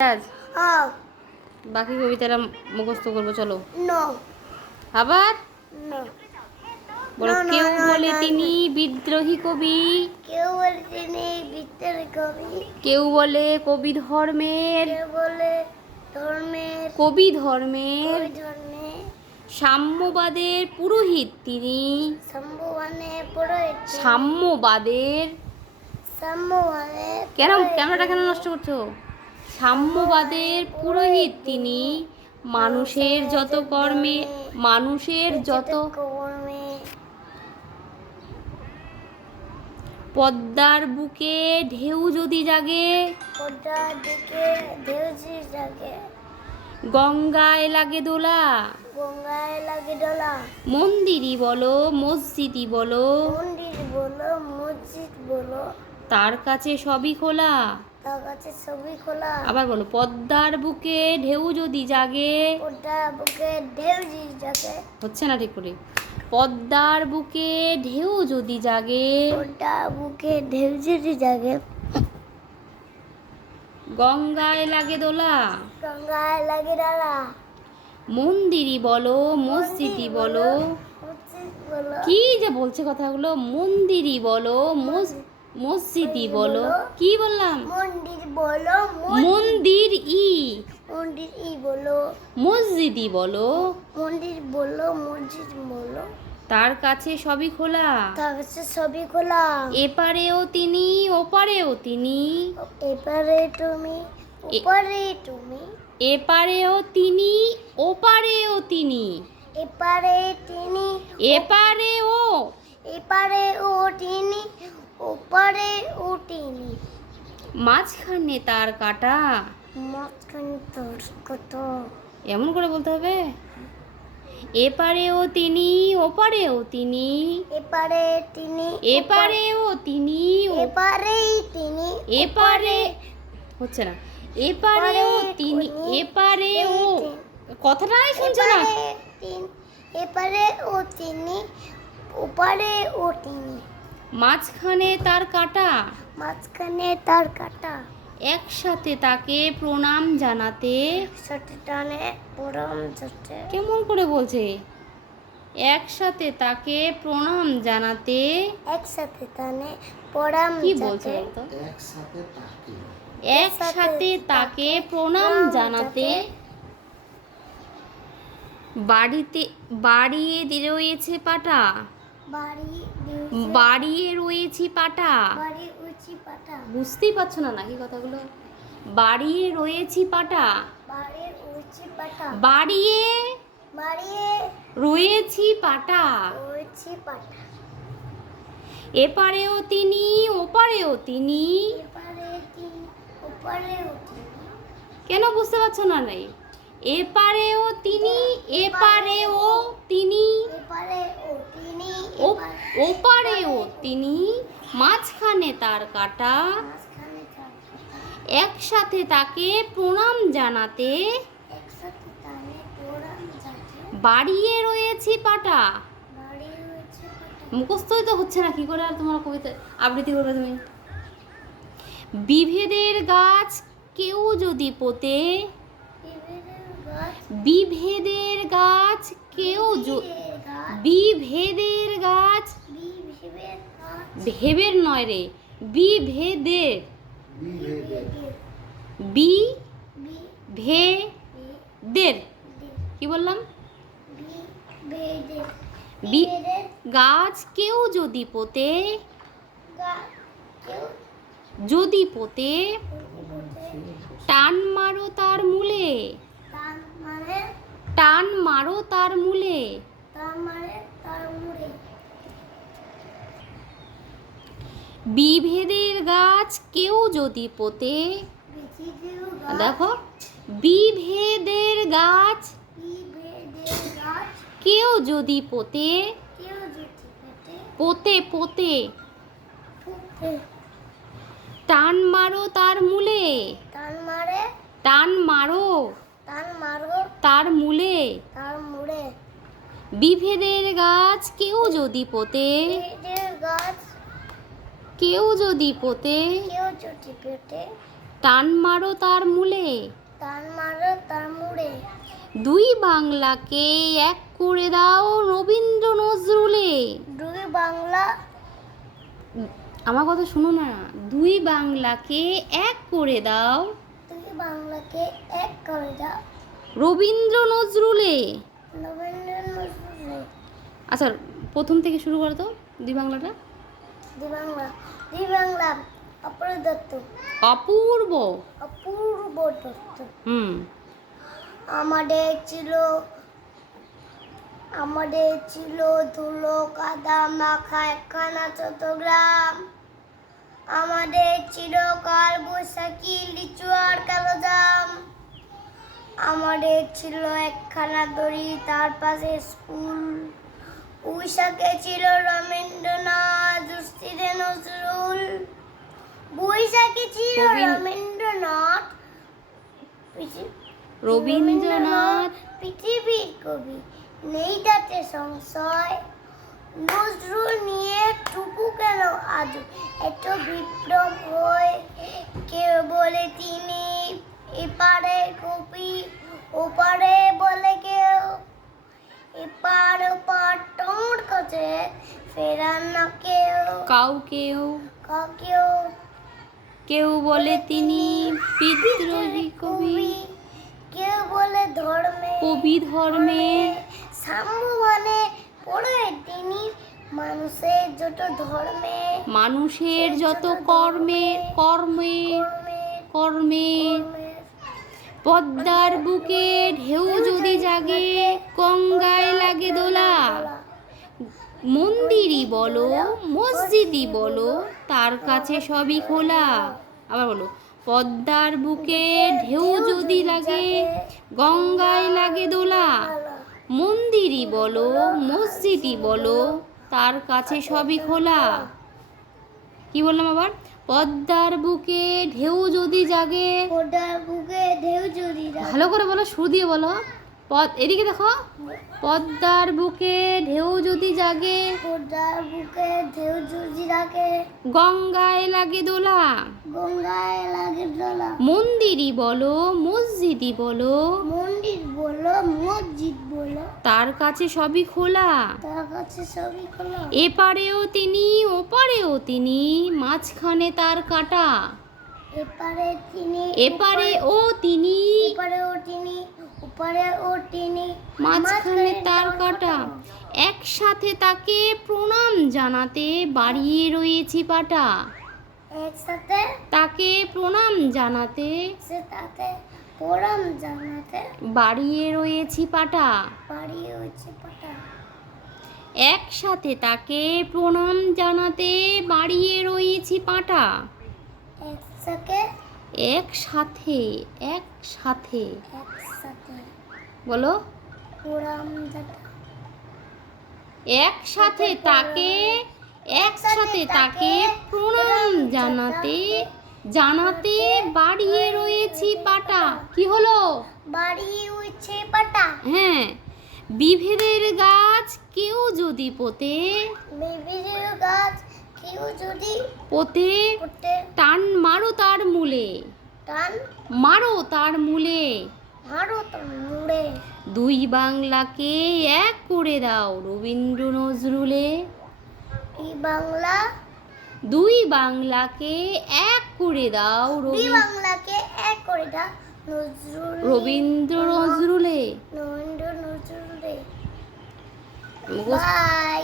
আজ Oh, বাকি কবিতাটা মুখস্থ করব চলো। আবার? বলো কেউ বলে তিনি বিদ্রোহী কবি। কেউ বলে তিনি ভিতরে কবি। কেউ বলে কবি ধর্মের। বলে ধর্মের। কবি ধর্মের। সাম্যবাদের পুরোহিত তিনি। সম্ভবনে পুরোহিত সাম্যবাদের। সম্ভবনে কেন? ক্যামেরাটা কেন নষ্ট করছ? সাম্যবাদের পুরোহিত তিনি। মানুষের যত কর্মে মানুষের যত কর্মে পদ্মার বুকে ঢেউ যদি জাগে গঙ্গায় লাগে দোলা। গঙ্গায় লাগে ডলা মন্দিরই বলো মসজিদই বলো। মন্দির বলো মসজিদ বলো। তার কাছে সবই খোলা। আবার বলো পদ্মার বুকে ঢেউ যদি জাগে। পদ্মা বুকে জাগে। হচ্ছে না ঠিক করে? পদ্মার বুকে ঢেউ যদি জাগে। পদ্মা বুকে ঢেউজি জাগে। গঙ্গায় লাগে দোলা। গঙ্গায় লাগে ডালা মন্দিরই বলো মসজিদই বলো। বলো। কি যে বলছে কথাগুলো মন্দিরই বলো মস- মসজিদই বলো। কি বললাম? মন্দির বলো মন্দির। ই। মন্দির ই বলো। মসজিদই বলো। মন্দির বলো মসজিদ বলো। তার কাছে সবই খোলা। তার কাছে সবই খোলা। এপারেও তিনি ওপারেও তিনি। এপারে তুমি উপরে তুমি। এপারেও তিনি ওপারেও তিনি। এপারে তিনি এপারেও। এপারে ও তিনি ওপারে ও তিনি মাঝখানে তার কাটা। মাঝখানে তোর কত এমন করে বলতে হবে? এপারেও তিনি ওপারেও তিনি। এপারে তিনি এপারেও তিনি। এপারেই তিনি এপারে হচ্ছে না। এপারেও তিনি এপারেও। কথাটাই শুনছো না? এপারে ও তিনি ওপারে ও তিনি মাঝখানে তার কাটা। মাঝখানে তার কাটা। একসাথে তাকে প্রণাম জানাতে। কেমন করে বলছে? একসাথে তাকে প্রণাম জানাতে। একসাথে টানে পড়াম কি বলছে একসাথে তাকে। একসাথে তাকে প্রণাম জানাতে। বাড়িতে বাড়িয়ে রয়েছে পাটা। বাড়িয়ে রয়েছি পাটা। বুঝতেই পারছ না নাকি কথাগুলো? বাড়িয়ে রয়েছি পাটা। বাড়িয়ে রয়েছি পাটা। এপারেও তিনি ওপারেও তিনি। কেন বুঝতে পারছ না নাই এপারেও তিনি এপারেও তিনি। এপারে ও ও- ওপারেও তিনি মাঝখানে তার কাটা। একসাথে তাকে প্রণাম জানাতে বাড়িয়ে রয়েছি পাটা। মুখস্থই তো হচ্ছে না কি করে আর তোমার কবিতা আবৃত্তি করবে তুমি? বিভেদের গাছ কেউ যদি পোতে বিভেদের গাছ কেউ য- বিভেদের গাছ। ভেবের নয় রে বিভেদের। বি ভে দের কি বললাম? বি- গাছ কেউ যদি পোতে যদি পোতে টান মারো তার মূলে। টান মারো তার মূলে। বিভেদের গাছ কেউ যদি পোতে, দেখো, বিভেদের গাছ কেউ যদি পোতে পোতে পোতে, টান মারো তার মূলে তার মারে টান মারো, তার মারো তার মূলে তার মুড়ে বিভেদের গাছ কেউ যদি পোতে গাছ কেউ যদি পোতে টান মারো তার মূলে। তার মারো তার মুড়ে দুই বাংলাকে এক করে দাও রবীন্দ্র নজরুলে। দুই বাংলা আমার কথা শুনো না। দুই বাংলাকে এক করে দাও দুই বাংলাকে এক করে দাও। রবীন্দ্র নজরুলে রবীন্দ্র নজরুল। আচ্ছা প্রথম থেকে শুরু করো তো দুই বাংলাটা। দুই বাংলা দুই বাংলা অপর দত্ত। অপূর্ব? অপূর্ব দত্ত। হুম। আমাদের ছিল আমাদের ছিল ধুলো কাদা মাখা একখানা চট্টগ্রাম। আমাদের ছিল কাল বৈশাখী আমাদের ছিল একখানা দড়ি তার পাশে স্কুল। বৈশাখে ছিল রবীন্দ্রনাথ দুস্থিরে নজরুল। বৈশাখে ছিল রবীন্দ্রনাথ রবীন্দ্রনাথ। পৃথিবীর কবি নেই তাতে সংশয়। নজরুল নিয়ে টুকু কেন আজ এত বিপ্লব হয়? কেউ বলে তিনি এপারে কবি ওপারে বলে কেউ। এপার ওপার টমর কাছে ফেরান না কেউ। কাউকেও কাকেও কেউ কেউ বলে তিনি বিদ্রোহী কবি। কেউ বলে ধর্মে কবি ধর্মে সাম্যবানে পড়ে তিনি মানুষের যত ধর্মে মানুষের যত কর্মে কর্মে। কর্মে। পদ্মার বুকে ঢেউ যদি জাগে, গঙ্গায় লাগে দোলা। মন্দিরই বলো, মসজিদই বলো, তার কাছে সবই খোলা। আবার বলো, পদ্মার বুকে ঢেউ যদি লাগে, গঙ্গায় লাগে দোলা। মন্দিরই বলো, মসজিদই বলো, তার কাছে সবই খোলা। কি বললাম আবার? পদ্মার বুকে ঢেউ যদি জাগে। ওটার বুকে ঢেউ যদি রাখে, ভালো করে বলো সুর দিয়ে বলো। পদ এদিকে দেখো। পদ্মার বুকে ঢেউ যদি জাগে। ওটার বুকে ঢেউ যদি রাখে গঙ্গায় লাগে দোলা। গঙ্গায় লাগে দোলা। মন্দিরই বলো মসজিদই বলো। মন্দির বলো মসজিদ তার কাছে সবই খোলা। তার কাছে সবই খোলা। এপারেও তিনি ওপারেও তিনি মাঝখানে তার কাটা। এপারে তিনি এপারে ও তিনি। এপারে ও তিনি উপরে ও তিনি মাঝখানে তার কাটা। একসাথে তাকে প্রণাম জানাতে বাড়িয়ে রয়েছি পাটা। একসাথে তাকে প্রণাম জানাতে সে পরম জানাতে বাড়িয়ে রয়েছি পাটা। বাড়ি হয়েছে পাটা। একসাথে তাকে প্রণাম জানাতে বাড়িয়ে রয়েছি পাটা। একসাথে? একসাথে একসাথে। একসাথে। বলো। জানা। একসাথে তাকে একসাথে তাকে প্রণাম জানাতে জানাতে বাড়িয়ে রয়েছি পাটা। কি হলো? বাড়ি হয়েছে পাটা। হ্যাঁ বিভেদের গাছ কেউ যদি পোতে বিবির গাছ কেউ যদি পোতে টান মারো তার মূলে। টান মারো তার মূলে। মারো তো মুড়ে দুই বাংলাকে এক করে দাও রবীন্দ্র নজরুলে। এই বাংলা দুই বাংলাকে এক করে দাও দুই বাংলাকে এক করে দাও নজরুল রবীন্দ্র নজরুলে। রবীন্দ্র নজরুল। বাই।